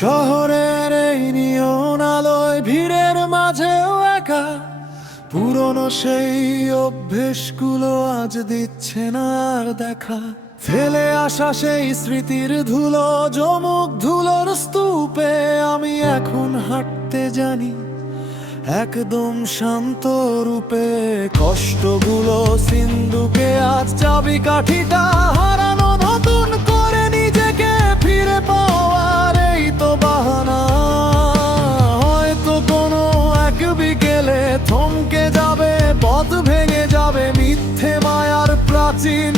শহরের এই নিয়ন আলোয় ভিড়ের মাঝেও একা। পুরনো সেই অভ্যেসগুলো আজ দিচ্ছে না আর দেখা। ফেলে আসা সেই স্মৃতির ধুলো জমুক ধুলোর স্তূপে আমি এখন হাঁটতে জানি। একদম শান্ত রূপে কষ্টগুলো সিন্ধুকে আজ চাবি কাঠিটা হারানো, নতুন করে নিজেকে ফিরে পাওয়ার Martin.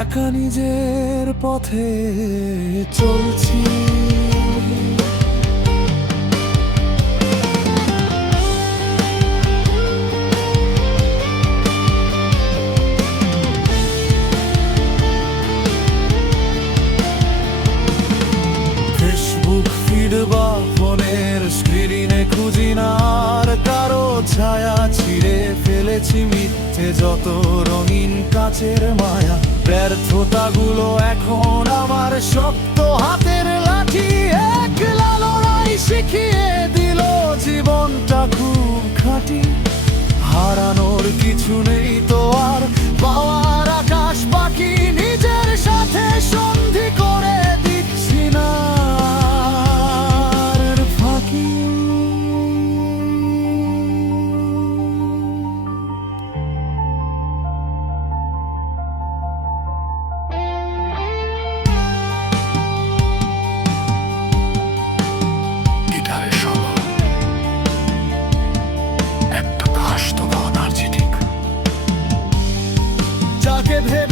একা নিজের পথে চলছি। ফেলেছি মিথ্যে যত রঙিন কাছের মায়া। ব্যর্থতাগুলো এখন আমার শক্ত হাতের লাঠি। একলা লড়াই শিখিয়ে দিল জীবনটা খুব খাঁটি। হারানোর কিছু নেই একটা তোমার যাকে ভেবেছিলে